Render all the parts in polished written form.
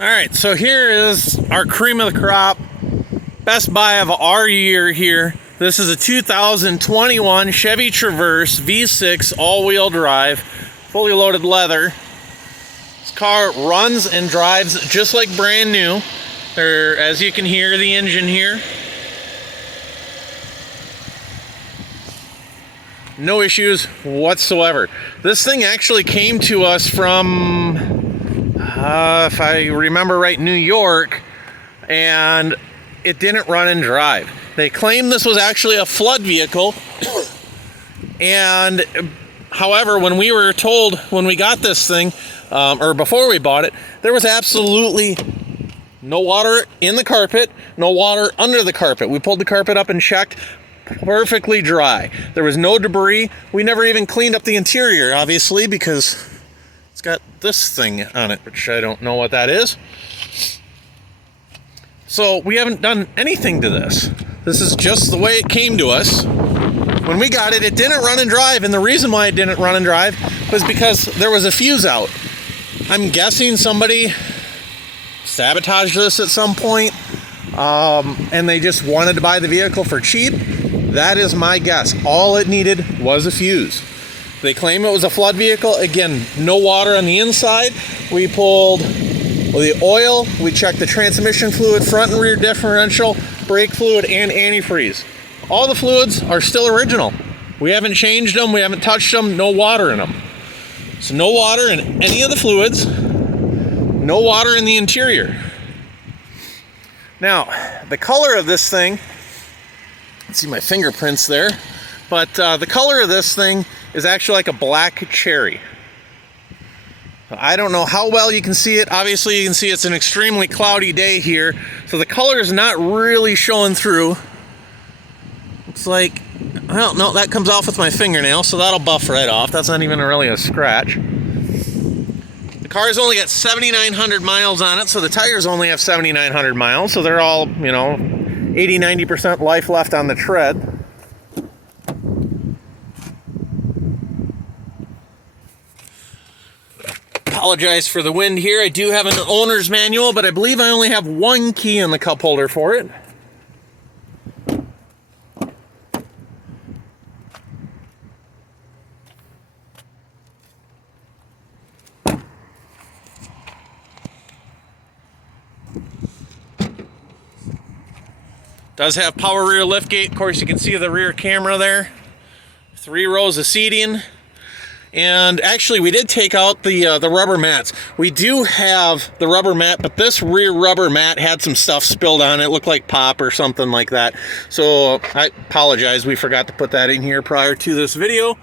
All right, so here is our cream of the crop, best buy of our year here. This is a 2021 Chevy Traverse V6 all-wheel drive, fully loaded leather. This car runs and drives just like brand new. As you can hear the engine here. No issues whatsoever. This thing actually came to us from, if I remember right, New York, and it didn't run and drive. They claimed this was actually a flood vehicle, and however, when we were told when we got this thing, or before we bought it, there was absolutely no water in the carpet, no water under the carpet. We pulled the carpet up and checked. Perfectly dry. There was no debris. We never even cleaned up the interior, obviously, because it's got this thing on it, which I don't know what that is. So we haven't done anything to this. This is just the way it came to us. When we got it, it didn't run and drive, and the reason why it didn't run and drive was because there was a fuse out. I'm guessing somebody sabotaged this at some point, and they just wanted to buy the vehicle for cheap. That is my guess. All it needed was a fuse. They claim it was a flood vehicle. Again, no water on the inside. We pulled the oil. We checked the transmission fluid, front and rear differential, brake fluid, and antifreeze. All the fluids are still original. We haven't changed them. We haven't touched them. No water in them. So no water in any of the fluids. No water in the interior. Now, the color of this thing, see my fingerprints there, but the color of this thing is actually like a black cherry. I don't know how well you can see it. Obviously you can see it's an extremely cloudy day here, so the color is not really showing through. Looks like, well, no, that comes off with my fingernail, so that'll buff right off. That's not even really a scratch. The car's only got 7,900 miles on it, so the tires only have 7,900 miles, so they're all, 80-90% life left on the tread. Apologize for the wind here. I do have an owner's manual, but I believe I only have one key in the cup holder for it. Does have power rear liftgate. Of course, you can see the rear camera there. 3 rows of seating. And actually, we did take out the rubber mats. We do have the rubber mat, but this rear rubber mat had some stuff spilled on it. It looked like pop or something like that. So I apologize. We forgot to put that in here prior to this video.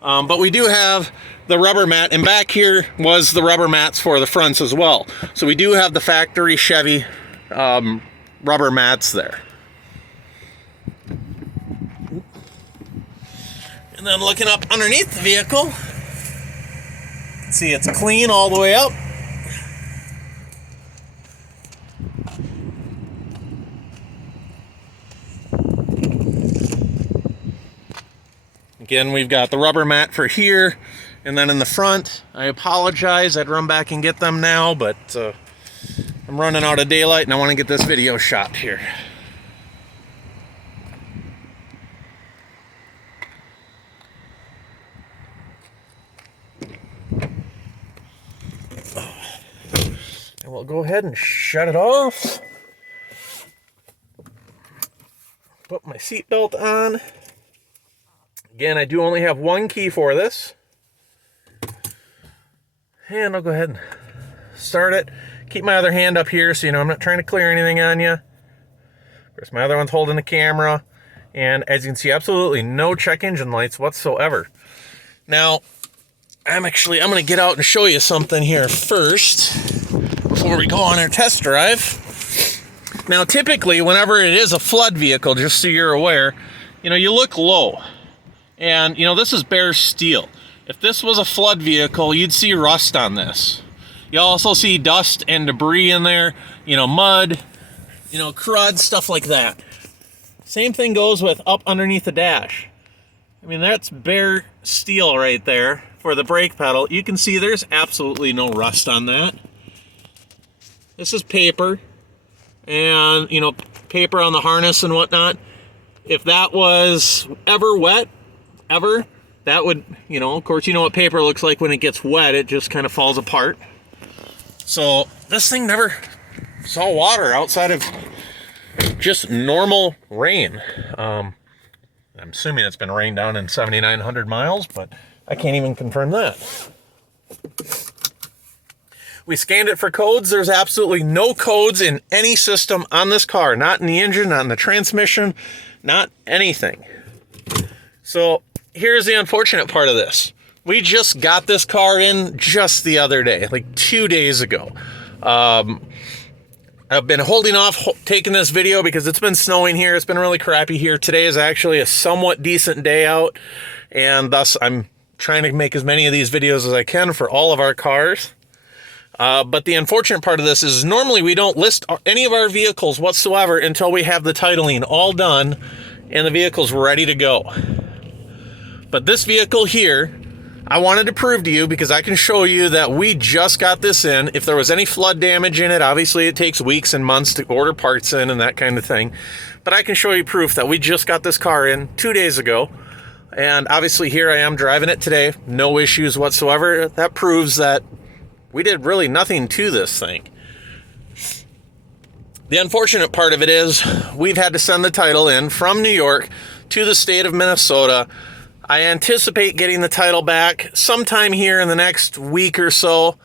But we do have the rubber mat. And back here was the rubber mats for the fronts as well. So we do have the factory Chevy rubber mats there. And then looking up underneath the vehicle, see it's clean all the way up. Again, we've got the rubber mat for here, and then in the front, I apologize, I'd run back and get them now, but I'm running out of daylight and I want to get this video shot here. And we'll go ahead and shut it off. Put my seatbelt on. Again, I do only have one key for this. And I'll go ahead and start it. Keep my other hand up here so I'm not trying to clear anything on you. Of course, my other one's holding the camera. And as you can see, absolutely no check engine lights whatsoever. Now, I'm going to get out and show you something here first before we go on our test drive. Now, typically, whenever it is a flood vehicle, just so you're aware, you look low. And, this is bare steel. If this was a flood vehicle, you'd see rust on this. You also see dust and debris in there, mud, crud, stuff like that. Same thing goes with up underneath the dash. I mean, that's bare steel right there for the brake pedal. You can see there's absolutely no rust on that. This is paper, and, you know, paper on the harness and whatnot. If that was ever wet, ever, that would, you know, of course, you know what paper looks like when it gets wet. It just kind of falls apart. So this thing never saw water outside of just normal rain. I'm assuming it's been rained down in 7,900 miles, but I can't even confirm that. We scanned it for codes. There's absolutely no codes in any system on this car. Not in the engine, not in the transmission, not anything. So here's the unfortunate part of this. We just got this car in just the other day, like 2 days ago. I've been holding off taking this video because it's been snowing here. It's been really crappy here. Today is actually a somewhat decent day out, and thus I'm trying to make as many of these videos as I can for all of our cars. But the unfortunate part of this is normally we don't list any of our vehicles whatsoever until we have the titling all done and the vehicle's ready to go. But this vehicle here, I wanted to prove to you because I can show you that we just got this in. If there was any flood damage in it, obviously it takes weeks and months to order parts in and that kind of thing. But I can show you proof that we just got this car in 2 days ago. And obviously here I am driving it today. No issues whatsoever. That proves that we did really nothing to this thing. The unfortunate part of it is we've had to send the title in from New York to the state of Minnesota. I anticipate getting the title back sometime here in the next week or so.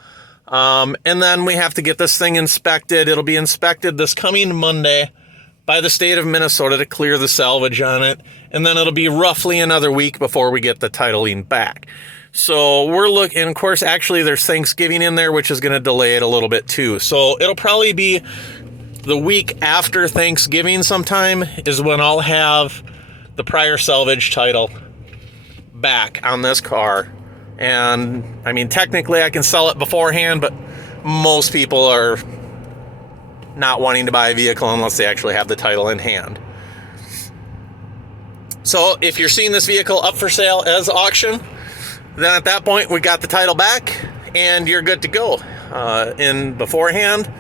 And then we have to get this thing inspected. It'll be inspected this coming Monday by the state of Minnesota to clear the salvage on it. And then it'll be roughly another week before we get the titling back. So we're looking, and of course, actually there's Thanksgiving in there, which is going to delay it a little bit too. So it'll probably be the week after Thanksgiving sometime is when I'll have the prior salvage title back on this car. And I mean, technically I can sell it beforehand, but most people are not wanting to buy a vehicle unless they actually have the title in hand. So if you're seeing this vehicle up for sale as auction, then at that point we got the title back and you're good to go. In beforehand,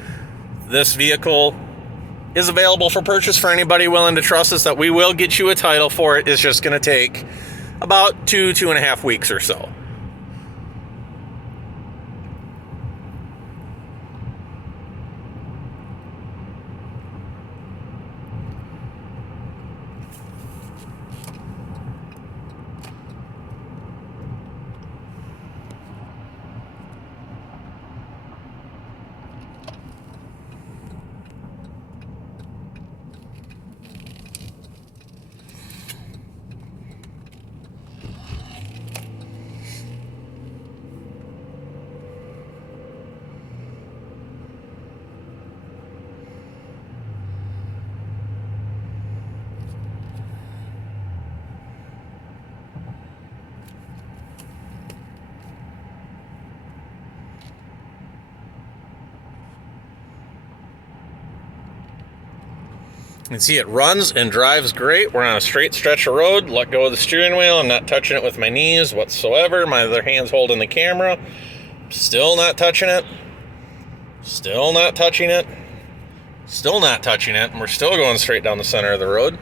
this vehicle is available for purchase for anybody willing to trust us that we will get you a title for it. It's just going to take about 2.5 weeks or so. You can see it runs and drives great. We're on a straight stretch of road. Let go of the steering wheel. I'm not touching it with my knees whatsoever. My other hand's holding the camera. Still not touching it. Still not touching it. Still not touching it. And we're still going straight down the center of the road.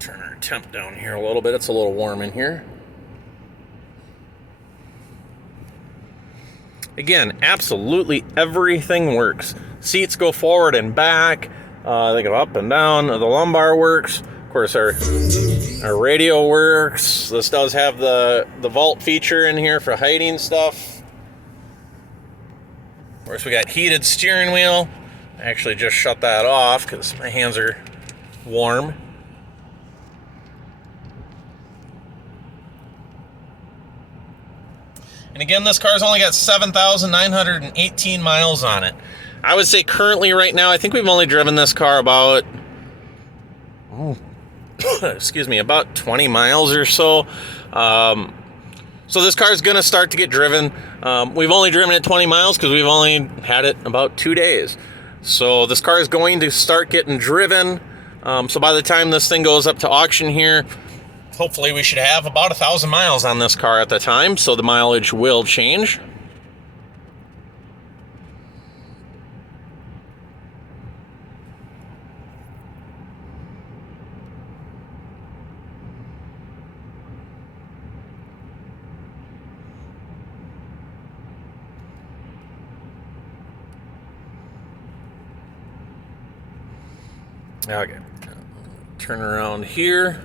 Turn our temp down here a little bit. It's a little warm in here. Again, absolutely everything works. Seats go forward and back. They go up and down. The lumbar works. Of course, our radio works. This does have the vault feature in here for hiding stuff. Of course, we got heated steering wheel. I actually just shut that off because my hands are warm. And again, this car's only got 7,918 miles on it. I would say currently right now, I think we've only driven this car about, excuse me, about 20 miles or so. So this car is going to start to get driven. We've only driven it 20 miles because we've only had it about 2 days. So this car is going to start getting driven. So by the time this thing goes up to auction here, hopefully we should have about 1,000 miles on this car at the time. So the mileage will change. Okay, turn around here.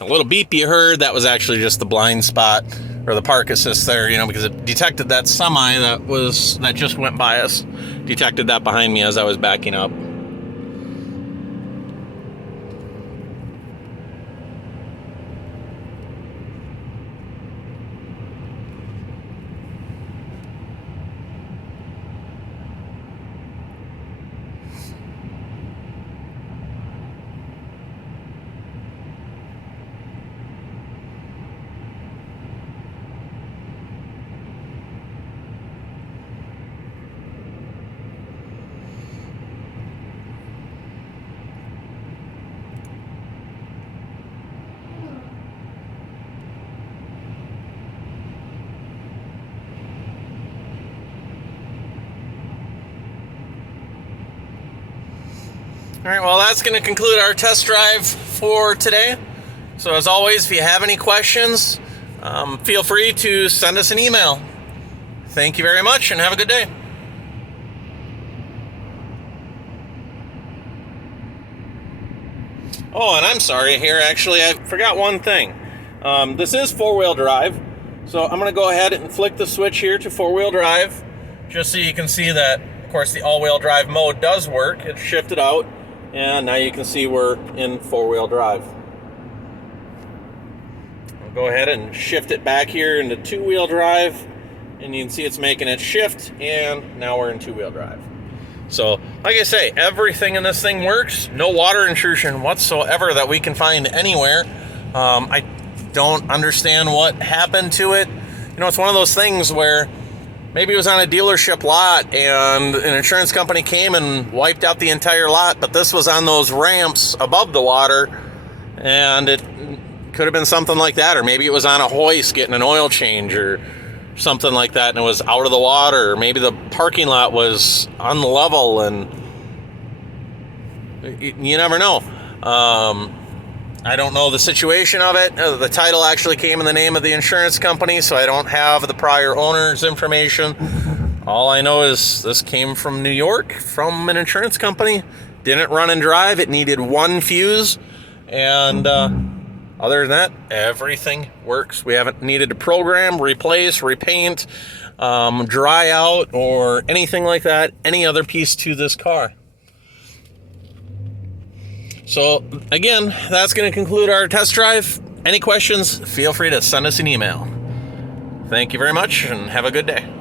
A little beep you heard, that was actually just the blind spot or the park assist there, you know, because it detected that semi that just went by us. Detected that behind me as I was backing up. All right, well, that's going to conclude our test drive for today. So as always, if you have any questions, feel free to send us an email. Thank you very much and have a good day. Oh, and I'm sorry here, actually, I forgot one thing. This is four-wheel drive, so I'm going to go ahead and flick the switch here to four-wheel drive, just so you can see that, of course, the all-wheel drive mode does work. It's shifted out, and now you can see we're in four-wheel drive. I'll go ahead and shift it back here into two-wheel drive, and you can see it's making it shift, and now we're in two-wheel drive. So, like I say, everything in this thing works. No water intrusion whatsoever that we can find anywhere. I don't understand what happened to it. You know, it's one of those things where maybe it was on a dealership lot and an insurance company came and wiped out the entire lot, but this was on those ramps above the water, and it could have been something like that, or maybe it was on a hoist getting an oil change or something like that, and it was out of the water, or maybe the parking lot was on the level, and you never know. I don't know the situation of it. The title actually came in the name of the insurance company, so I don't have the prior owner's information. All I know is this came from New York, from an insurance company. Didn't run and drive. It needed one fuse, and other than that, everything works. We haven't needed to program, replace, repaint, dry out, or anything like that, any other piece to this car. So, again, that's going to conclude our test drive. Any questions, feel free to send us an email. Thank you very much, and have a good day.